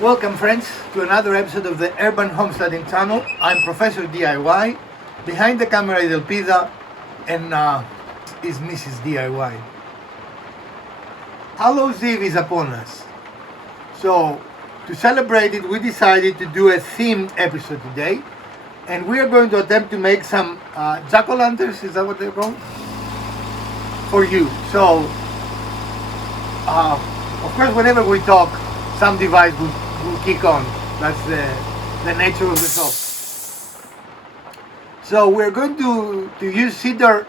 Welcome friends to another episode of the Urban Homesteading Channel. I'm Professor DIY. Behind the camera is Elpida and is Mrs. DIY. Hallows Eve is upon us. So to celebrate it, we decided to do a themed episode today. And we are going to attempt to make some jack-o'-lanterns, is that what they're called? For you. So, of course, whenever we talk, some device will kick on. That's the nature of the show. So we're going to use cedar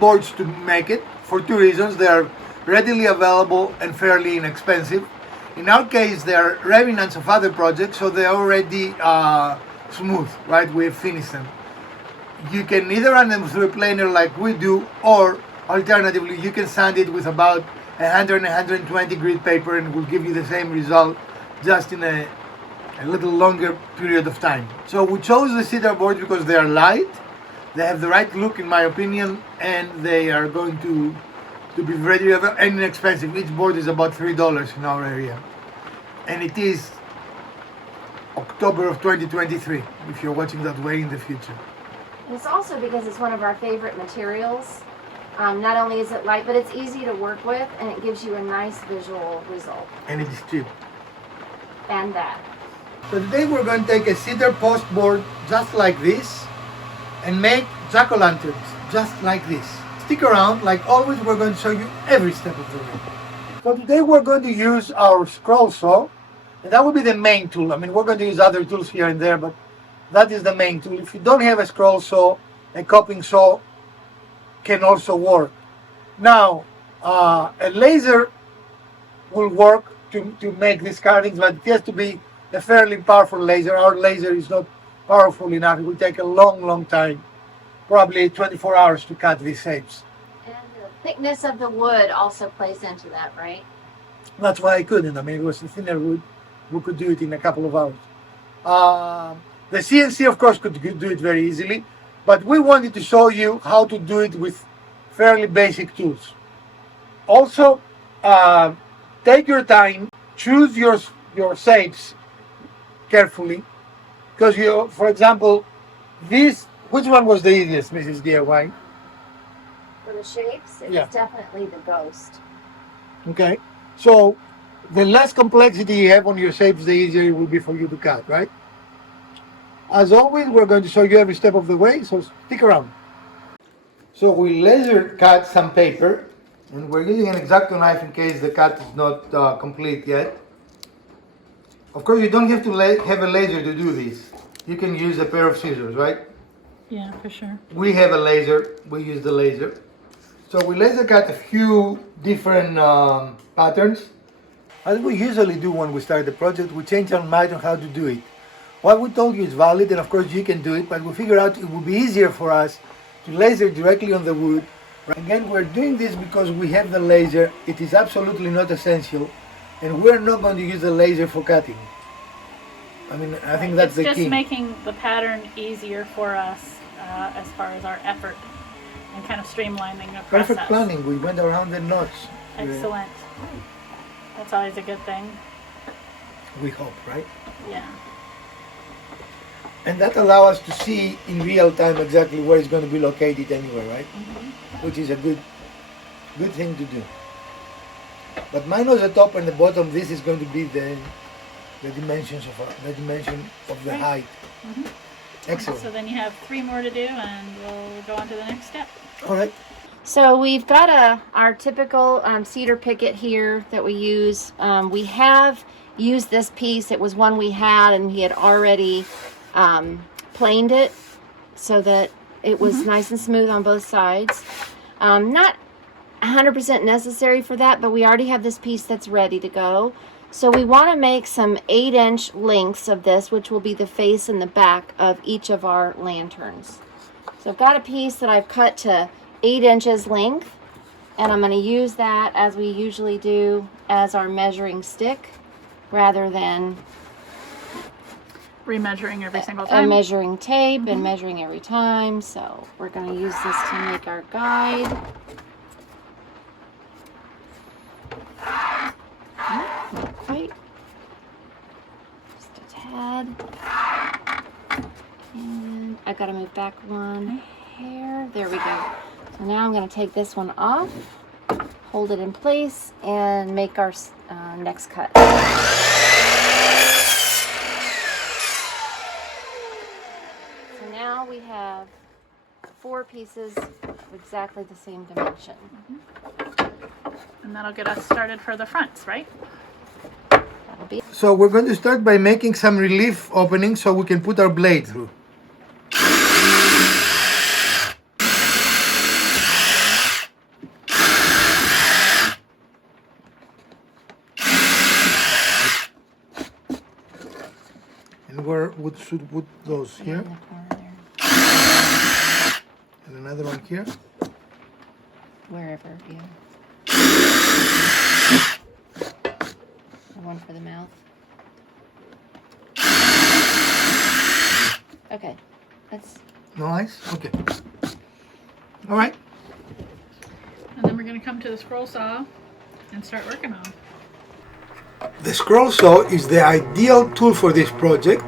boards to make it for two reasons. They are readily available and fairly inexpensive. In our case, they are remnants of other projects, so they're already smooth, right? We've finished them. You can either run them through a planer like we do, or alternatively, you can sand it with about 100 and 120 grit paper and it will give you the same result just in a little longer period of time. So we chose the cedar boards because they are light, they have the right look in my opinion, and they are going to be readily available and inexpensive. Each board is about $3 in our area. And it is October of 2023, if you're watching that way in the future. It's also because it's one of our favorite materials. Not only is it light, but it's easy to work with, and it gives you a nice visual result. And it is cheap. And that. So today we're going to take a cedar post board just like this and make jack-o'-lanterns just like this. Stick around, like always we're going to show you every step of the way. So today we're going to use our scroll saw, and that will be the main tool. I mean, we're going to use other tools here and there, but that is the main tool. If you don't have a scroll saw, a coping saw can also work. Now, a laser will work to make these carvings, but it has to be a fairly powerful laser. Our laser is not powerful enough. It will take a long time, probably 24 hours to cut these shapes. And the thickness of the wood also plays into that, right? That's why I couldn't. I mean, it was a thinner wood. We could do it in a couple of hours. The CNC, of course, could do it very easily, but we wanted to show you how to do it with fairly basic tools. Also, take your time, choose your shapes carefully, because you, for example, this, which one was the easiest, Mrs. DIY? For the shapes, it's definitely the ghost. Okay, so the less complexity you have on your shapes, the easier it will be for you to cut, right? As always, we're going to show you every step of the way, so stick around. So we laser cut some paper, and we're using an X-Acto knife in case the cut is not complete yet. Of course, you don't have to have a laser to do this. You can use a pair of scissors, right? Yeah, for sure. We have a laser, we use the laser. So we laser cut a few different patterns. As we usually do when we start the project, we change our mind on how to do it. What we told you is valid, and of course you can do it, but we figure out it would be easier for us to laser directly on the wood. Again, we're doing this because we have the laser. It is absolutely not essential, and we're not going to use the laser for cutting. I mean, I think that's the key. It's just making the pattern easier for us as far as our effort and kind of streamlining the process. Perfect planning. We went around the knots. Excellent. That's always a good thing. We hope, right? Yeah. And that allows us to see in real time exactly where it's going to be located anyway, right? Mm-hmm. Which is a good thing to do. But mine was the top and the bottom. This is going to be the dimensions of the height. Mm-hmm. Excellent. So then you have 3 more to do, and we'll go on to the next step. All right. So we've got our typical cedar picket here that we use. We have used this piece. It was one we had, and we had already planed it so that it was nice and smooth on both sides. Not 100% necessary for that, but we already have this piece that's ready to go. So we want to make some 8-inch lengths of this, which will be the face and the back of each of our lanterns. So I've got a piece that I've cut to 8 inches length, and I'm going to use that, as we usually do, as our measuring stick rather than remeasuring every single time. A measuring tape and measuring every time. So we're going to use this to make our guide. Not quite. I've got to move back one hair. There we go. So now I'm going to take this one off, hold it in place, and make our next cut. So now we have 4 pieces of exactly the same dimension. And that'll get us started for the fronts, right? That'll be. So we're going to start by making some relief openings so we can put our blade through. And where should we put those here? In the corner there. And another one here. Wherever, yeah. One for the mouth. Okay, that's. Nice. Okay. All right. And then we're going to come to the scroll saw and start working on them. The scroll saw is the ideal tool for this project,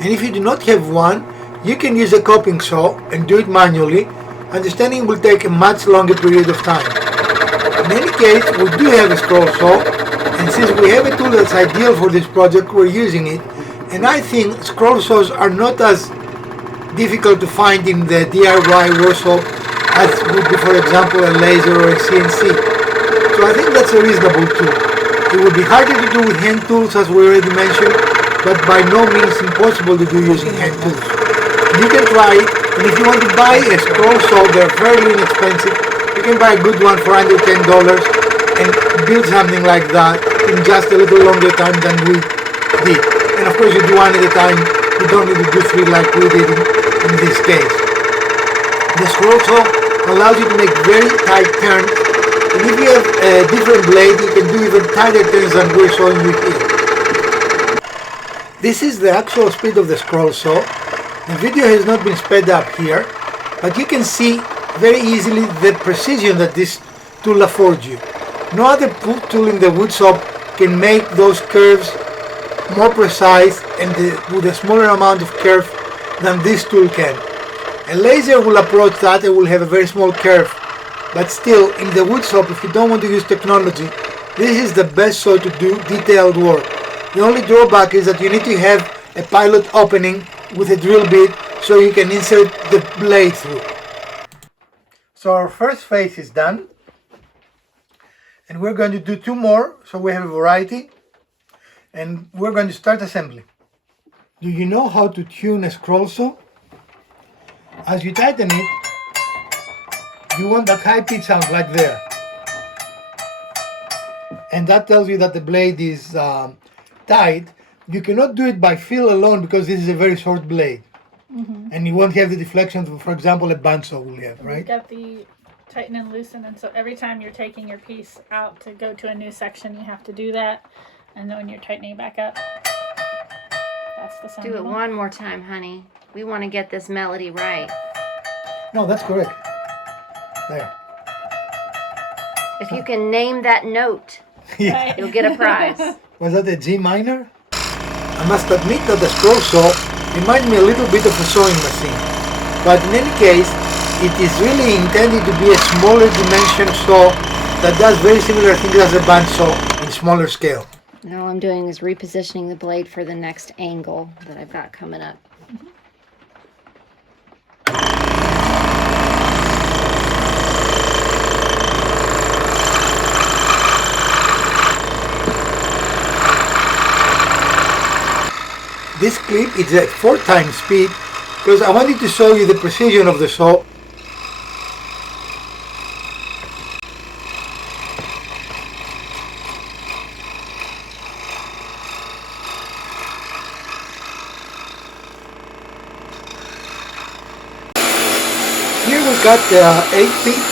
and if you do not have one, you can use a coping saw and do it manually. Understanding will take a much longer period of time. In any case, we do have a scroll saw, and since we have a tool that's ideal for this project, we're using it. And I think scroll saws are not as difficult to find in the DIY workshop as would be, for example, a laser or a CNC. So I think that's a reasonable tool. It would be harder to do with hand tools, as we already mentioned, but by no means impossible to do using hand tools. You can try it, and if you want to buy a scroll saw, they're fairly inexpensive. You can buy a good one for under $10 and build something like that in just a little longer time than we did. And of course, you do one at a time. You don't need to do 3 like we did in this case. The scroll saw allows you to make very tight turns, and if you have a different blade, you can do even tighter turns than we're showing you here. This is the actual speed of the scroll saw. The video has not been sped up here, but you can see very easily the precision that this tool affords you. No other tool in the wood shop can make those curves more precise and with a smaller amount of curve than this tool can. A laser will approach that and will have a very small curve, but still, in the wood shop, if you don't want to use technology, this is the best saw to do detailed work. The only drawback is that you need to have a pilot opening with a drill bit so you can insert the blade through. So our first phase is done, and we're going to do 2 more so we have a variety, and we're going to start assembly. Do you know how to tune a scroll saw? As you tighten it, you want that high pitch sound like there, and that tells you that the blade is tight. You cannot do it by feel alone because this is a very short blade. And you won't have the deflection, for example, a bandsaw will have, right? You've got the tighten and loosen, and so every time you're taking your piece out to go to a new section, you have to do that. And then when you're tightening back up, that's the sound. Do it one more time, honey. We want to get this melody right. No, that's correct. There. If you can name that note, Yeah. you'll get a prize. Was that a G minor? I must admit that the scroll saw reminds me a little bit of a sewing machine. But in any case, it is really intended to be a smaller dimension saw that does very similar things as a bandsaw in smaller scale. Now all I'm doing is repositioning the blade for the next angle that I've got coming up. This clip is at 4 times speed because I wanted to show you the precision of the saw. Here we cut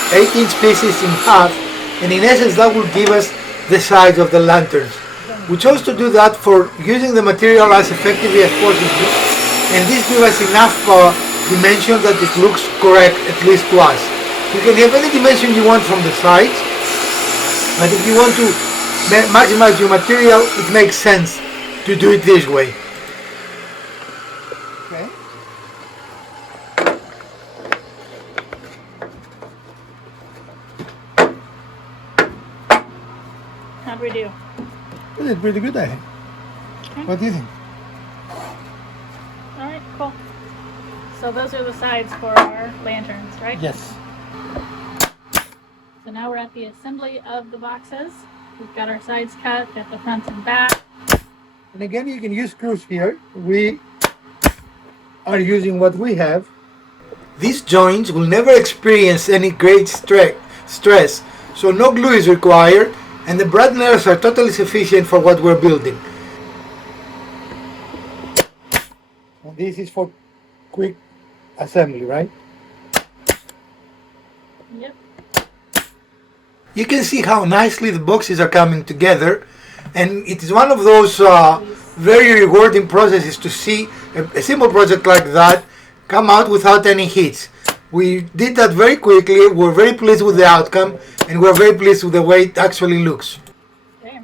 8-inch pieces in half, and in essence that will give us the size of the lanterns. We chose to do that for using the material as effectively as possible, and this gives us enough dimension that it looks correct, at least to us. You can have any dimension you want from the sides, but if you want to maximize your material, it makes sense to do it this way. Okay. How'd we do? We did pretty good, I think. Okay. What do you think? All right, cool. So those are the sides for our lanterns, right? Yes. So now we're at the assembly of the boxes. We've got our sides cut, got the front and back. And again, you can use screws here. We are using what we have. These joints will never experience any great stress, so no glue is required, and the brad nails are totally sufficient for what we're building. And this is for quick assembly, right? Yep. You can see how nicely the boxes are coming together, and it is one of those very rewarding processes to see a simple project like that come out without any hits. We did that very quickly, we're very pleased with the outcome, and we're very pleased with the way it actually looks. There.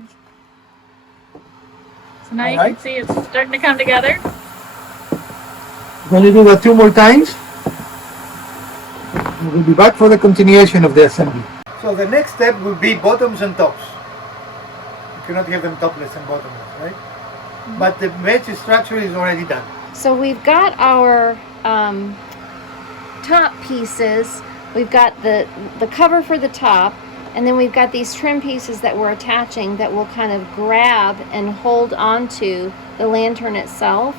So now you can see it's starting to come together. We're going to do that 2 more times. We'll be back for the continuation of the assembly. So the next step will be bottoms and tops. You cannot have them topless and bottomless, right? Mm-hmm. But the basic structure is already done. So we've got our top pieces. We've got the cover for the top, and then we've got these trim pieces that we're attaching that will kind of grab and hold onto the lantern itself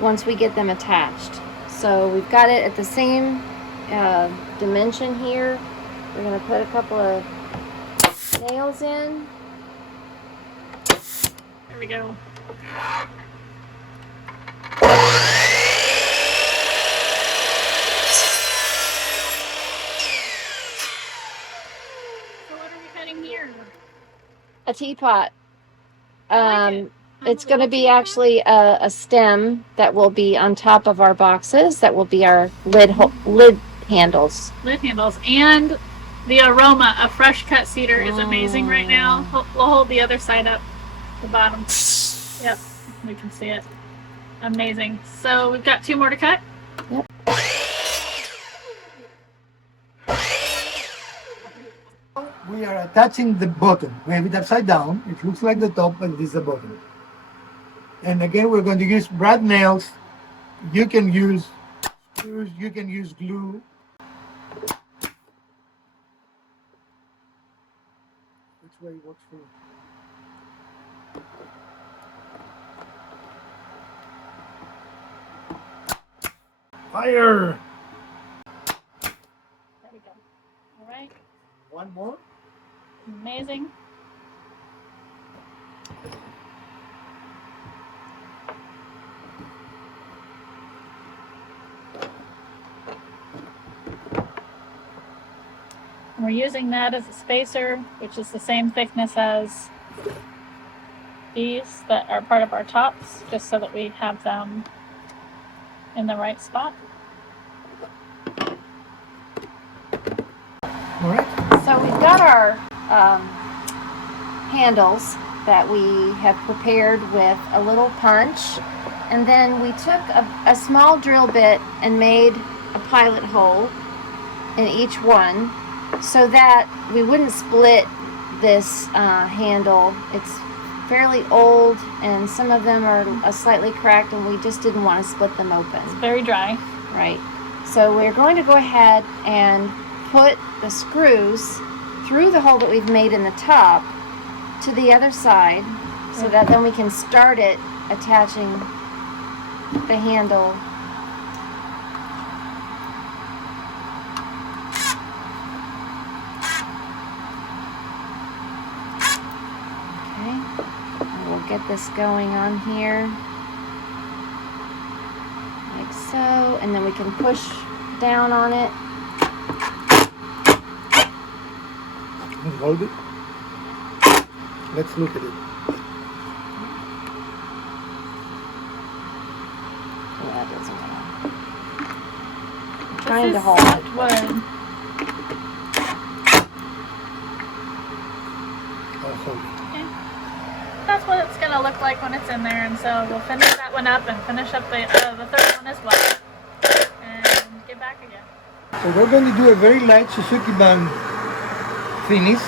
once we get them attached. So we've got it at the same dimension here. We're going to put a couple of nails in. There we go. So what are we cutting here? A teapot. I like It's going to be actually a stem that will be on top of our boxes. That will be our lid handles. Lid handles. And the aroma of fresh cut cedar is amazing right now. We'll hold the other side up, the bottom. Yep, we can see it. Amazing. So we've got 2 more to cut. Yep. We are attaching the bottom. We have it upside down. It looks like the top, but this is the bottom. And again, we're going to use brad nails. You can use screws, you can use glue. Which way works for you? Fire! There we go. All right. 1 more. Amazing. And we're using that as a spacer, which is the same thickness as these that are part of our tops, just so that we have them in the right spot. All right. So we've got our handles that we have prepared with a little punch, and then we took a small drill bit and made a pilot hole in each one so that we wouldn't split this handle. It's fairly old and some of them are slightly cracked, and we just didn't want to split them open. It's very dry. Right. So we're going to go ahead and put the screws through the hole that we've made in the top to the other side, so that then we can start it attaching the handle. Okay, and we'll get this going on here like so, and then we can push down on it. Hold it. Let's look at it. Yeah, it doesn't matter. I'm trying to hold soft it. wood. Okay. That's what it's gonna look like when it's in there, and so we'll finish that one up and finish up the third one as well, and get back again. So we're going to do a very light Suzuki band finish.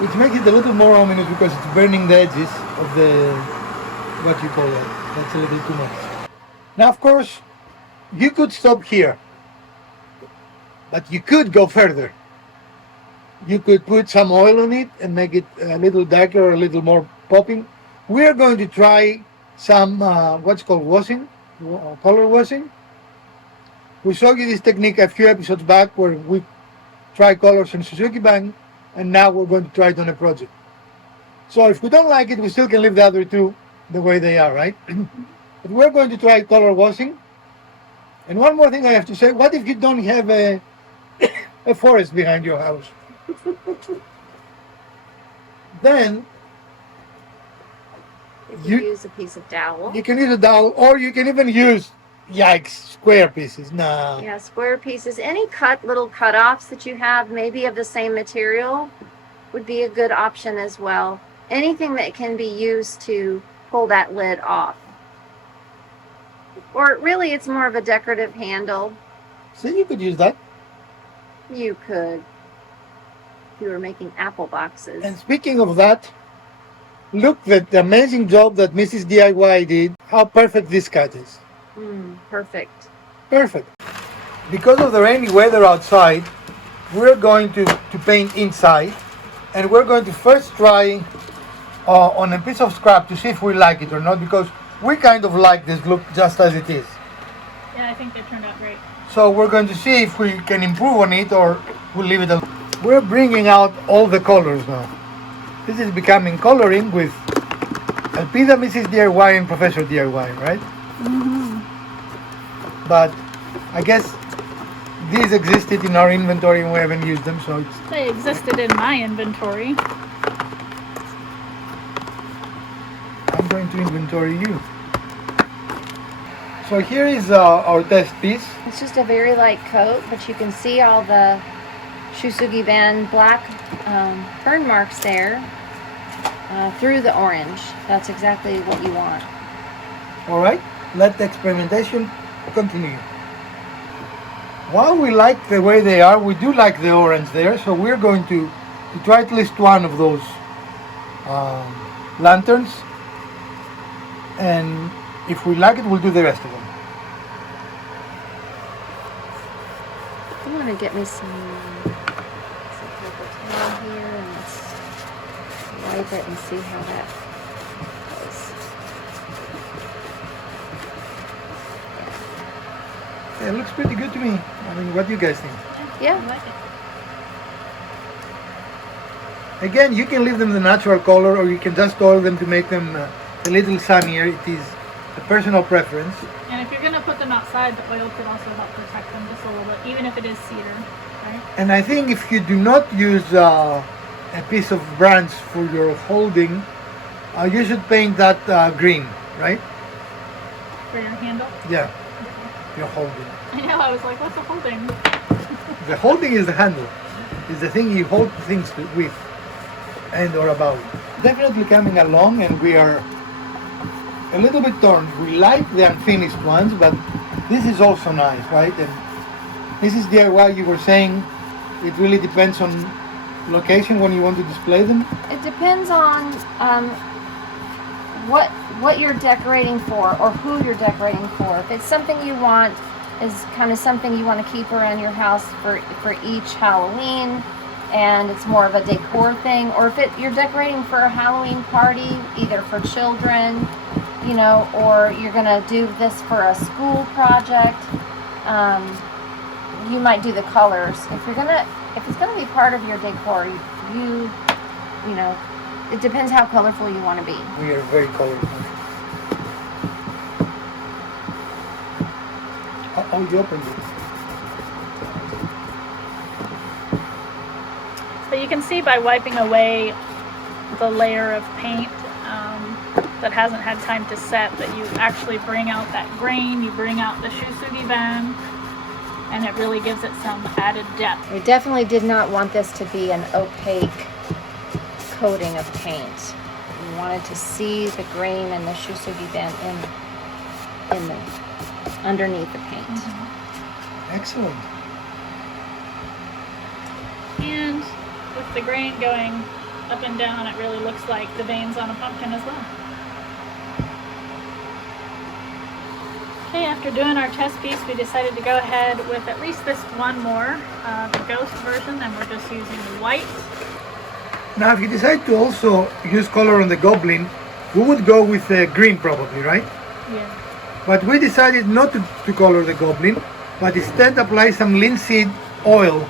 which makes it a little more ominous because it's burning the edges of the, what you call it. That's a little too much. Now, of course, you could stop here, but you could go further. You could put some oil on it and make it a little darker or a little more popping. We are going to try some what's called washing, color washing. We showed you this technique a few episodes back where we try colors in Suzuki Band, and now we're going to try it on a project. So if we don't like it, we still can leave the other two the way they are, right? But we're going to try color washing. And one more thing I have to say, what if you don't have a forest behind your house? Then You can use a piece of dowel. you can use a dowel, or you can even use, yikes, square pieces. No. Yeah, square pieces. Any little cut-offs that you have, maybe of the same material, would be a good option as well. Anything that can be used to pull that lid off. Or really, it's more of a decorative handle. So you could use that. You could. If you were making apple boxes. And speaking of that, look at the amazing job that Mrs. DIY did. How perfect this cut is. Perfect. Perfect. Because of the rainy weather outside, we're going to paint inside, and we're going to first try on a piece of scrap to see if we like it or not, because we kind of like this look just as it is. Yeah, I think they turned out great. So we're going to see if we can improve on it or we'll leave it alone. We're bringing out all the colors now. This is becoming coloring with Elpida, Mrs. DIY, and Professor DIY, right? But I guess these existed in our inventory and we haven't used them, so it's... They existed in my inventory. I'm going to inventory you. So here is our test piece. It's just a very light coat, but you can see all the Shusugi Band black burn marks there through the orange. That's exactly what you want. All right, let the experimentation continue. While we like the way they are, we do like the orange there, so we're going to try at least one of those lanterns, and if we like it, we'll do the rest of them. I'm gonna get me some paper towel here and let's wipe it and see how that goes. Yeah, it looks pretty good to me. I mean, what do you guys think? Yeah. I like it. Again, you can leave them the natural color, or you can just oil them to make them a little sunnier. It is a personal preference. And if you're going to put them outside, the oil could also help protect them just a little bit, even if it is cedar, right? And I think if you do not use a piece of branch for your holding, you should paint that green, right? For your handle. Yeah, your holding. I know, I was like, what's the holding? The holding is the handle. It's the thing you hold things with and or about. Definitely coming along, and we are a little bit torn. We like the unfinished ones, but this is also nice, right? And this is DIY. You were saying it really depends on location when you want to display them. It depends on what you're decorating for or who you're decorating for. If it's something you want, is kind of something you want to keep around your house for each Halloween, and it's more of a decor thing, or if you're decorating for a Halloween party, either for children, you know, or you're gonna do this for a school project, you might do the colors. If it's gonna be part of your decor, you know, it depends how colorful you want to be. We are very colorful. Oh, you opened it. So you can see by wiping away the layer of paint that hasn't had time to set that you actually bring out that grain, you bring out the Shusugi Band, and it really gives it some added depth. We definitely did not want this to be an opaque coating of paint. We wanted to see the grain and the Shusugi Band in the underneath the paint. Excellent. And with the grain going up and down, it really looks like the veins on a pumpkin as well. Okay, after doing our test piece, we decided to go ahead with at least this one more, the ghost version, and we're just using white. Now, if you decide to also use color on the goblin, we would go with green probably, right? Yeah. But we decided not to color the goblin, but instead apply some linseed oil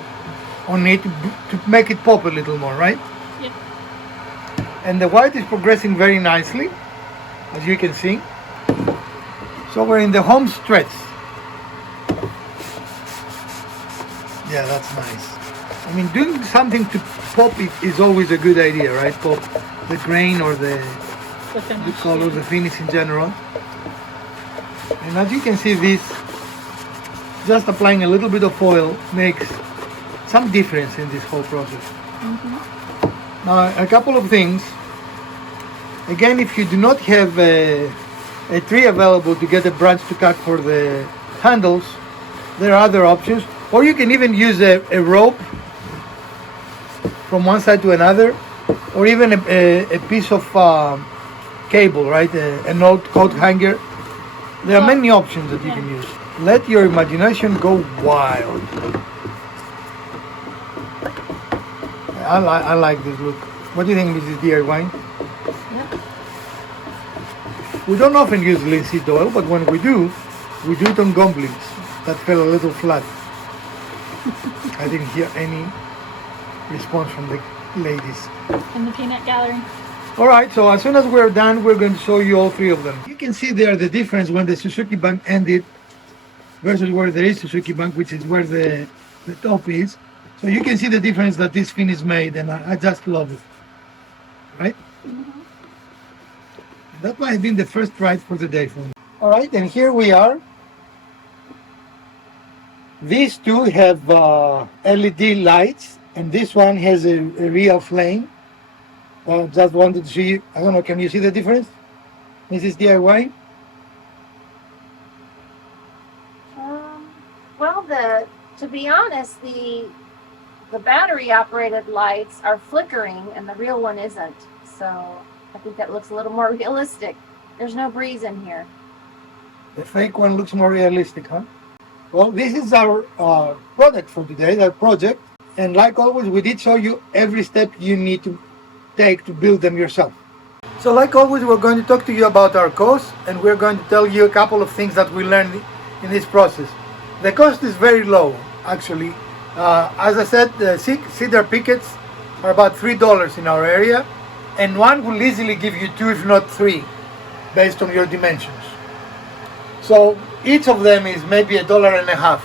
on it to make it pop a little more, right? Yeah. And the white is progressing very nicely, as you can see. So we're in the home stretch. Yeah, that's nice. I mean, doing something to pop it is always a good idea, right? Pop the grain or the color, the finish in general. And as you can see, this, just applying a little bit of oil makes some difference in this whole process. Mm-hmm. Now, a couple of things. Again, if you do not have a tree available to get a branch to cut for the handles, there are other options. Or you can even use a rope from one side to another, or even a piece of cable, right? An old coat hanger. There are many options that you can use. Let your imagination go wild. I like this look. What do you think, Mrs. DIY? Yep. We don't often use linseed oil, but when we do it on goblins. That fell a little flat. I didn't hear any response from the ladies. In the peanut gallery. All right, so as soon as we're done, we're going to show you all three of them. You can see there the difference when the Suzuki bank ended versus where there is Suzuki bank, which is where the top is. So you can see the difference that this finish made, and I just love it. Right? Mm-hmm. That might have been the first ride for the day for me. All right, and here we are. These two have LED lights, and this one has a real flame. Just wanted to see, I don't know, can you see the difference, Mrs. DIY? Well, to be honest, the battery operated lights are flickering and the real one isn't. So I think that looks a little more realistic. There's no breeze in here. The fake one looks more realistic, huh? Well, this is our product for today, our project. And like always, we did show you every step you need to take to build them yourself. So like always, we're going to talk to you about our cost, and we're going to tell you a couple of things that we learned in this process. The cost is very low, actually. As I said, the cedar pickets are about $3 in our area, and one will easily give you 2, if not 3, based on your dimensions. So each of them is maybe $1.50,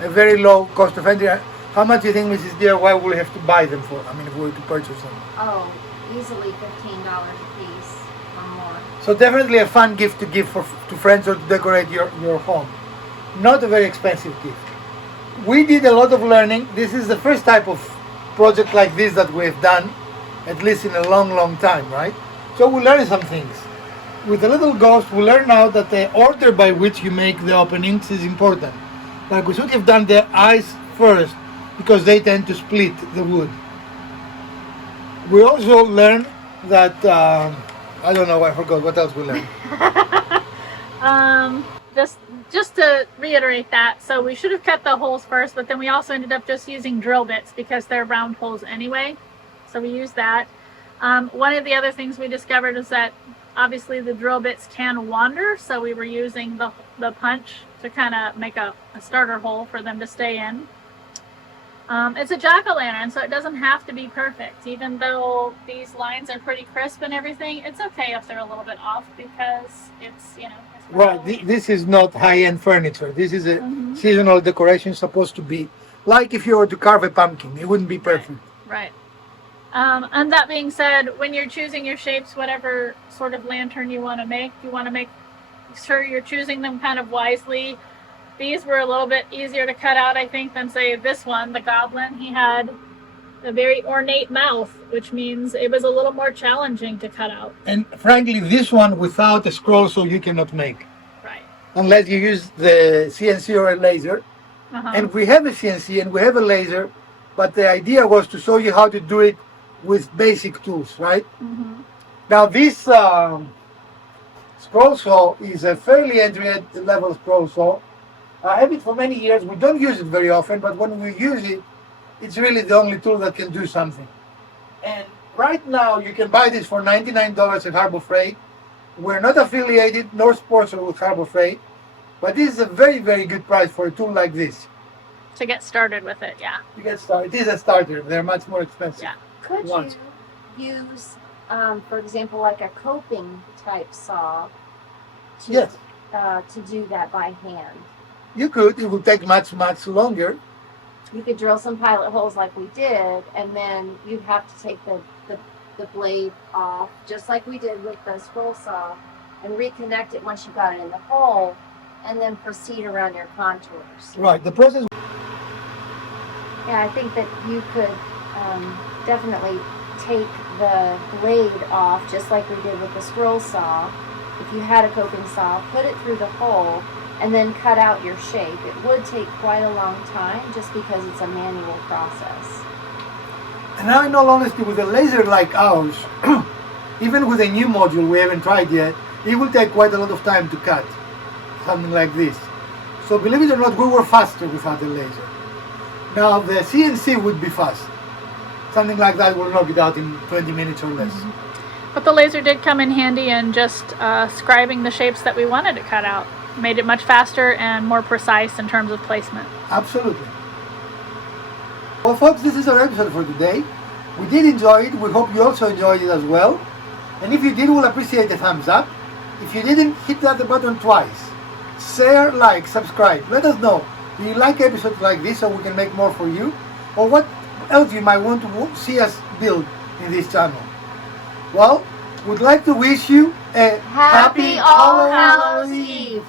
a very low cost of entry. How much do you think, Mrs. DIY, will have to buy them for? I mean, if we were to purchase them. Oh, easily $15 a piece or more. So definitely a fun gift to give to friends or to decorate your home. Not a very expensive gift. We did a lot of learning. This is the first type of project like this that we've done, at least in a long, long time, right? So we learned some things. With the little ghost, we learned now that the order by which you make the openings is important. Like we should have done the eyes first, because they tend to split the wood. We also learned that, I don't know, I forgot, what else we learned? Just to reiterate that, so we should have cut the holes first, but then we also ended up just using drill bits because they're round holes anyway. So we used that. One of the other things we discovered is that obviously the drill bits can wander, so we were using the punch to kind of make a starter hole for them to stay in. It's a jack-o'-lantern, so it doesn't have to be perfect. Even though these lines are pretty crisp and everything, it's okay if they're a little bit off because it's, you know. It's right, this is not high-end furniture. This is a seasonal decoration supposed to be like if you were to carve a pumpkin. It wouldn't be perfect. Right. And that being said, when you're choosing your shapes, whatever sort of lantern you want to make sure you're choosing them kind of wisely. These were a little bit easier to cut out, I think, than say this one, the Goblin. He had a very ornate mouth, which means it was a little more challenging to cut out. And frankly, this one without a scroll, so you cannot make. Right. Unless you use the CNC or a laser. And we have a CNC and we have a laser, but the idea was to show you how to do it with basic tools, right? Mm-hmm. Now this scroll saw is a fairly entry-level scroll saw. I have it for many years. We don't use it very often, but when we use it, it's really the only tool that can do something. And right now, you can buy this for $99 at Harbor Freight. We're not affiliated nor sponsored with Harbor Freight, but this is a very, very good price for a tool like this. To get started with it, yeah. To get started, it is a starter. They're much more expensive. Yeah. Could Once. you use, for example, like a coping type saw to, Yes. To do that by hand? You could. It will take much, much longer. You could drill some pilot holes like we did, and then you'd have to take the blade off, just like we did with the scroll saw, and reconnect it once you got it in the hole, and then proceed around your contours. Right. The process. Yeah, I think that you could definitely take the blade off, just like we did with the scroll saw. If you had a coping saw, put it through the hole, and then cut out your shape. It would take quite a long time, just because it's a manual process. And now, in all honesty, with a laser like ours, even with a new module we haven't tried yet, it will take quite a lot of time to cut something like this. So believe it or not, we were faster without the laser. Now the CNC would be fast. Something like that will knock it out in 20 minutes or less. Mm-hmm. But the laser did come in handy in just scribing the shapes that we wanted to cut out. Made it much faster and more precise in terms of placement. Absolutely. Well, folks, this is our episode for today. We did enjoy it. We hope you also enjoyed it as well. And if you did, we'll appreciate a thumbs up. If you didn't, hit that button twice. Share, like, subscribe. Let us know. Do you like episodes like this so we can make more for you? Or what else you might want to see us build in this channel? Well, we'd like to wish you a Happy All Hallows Eve!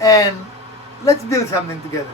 And let's build something together.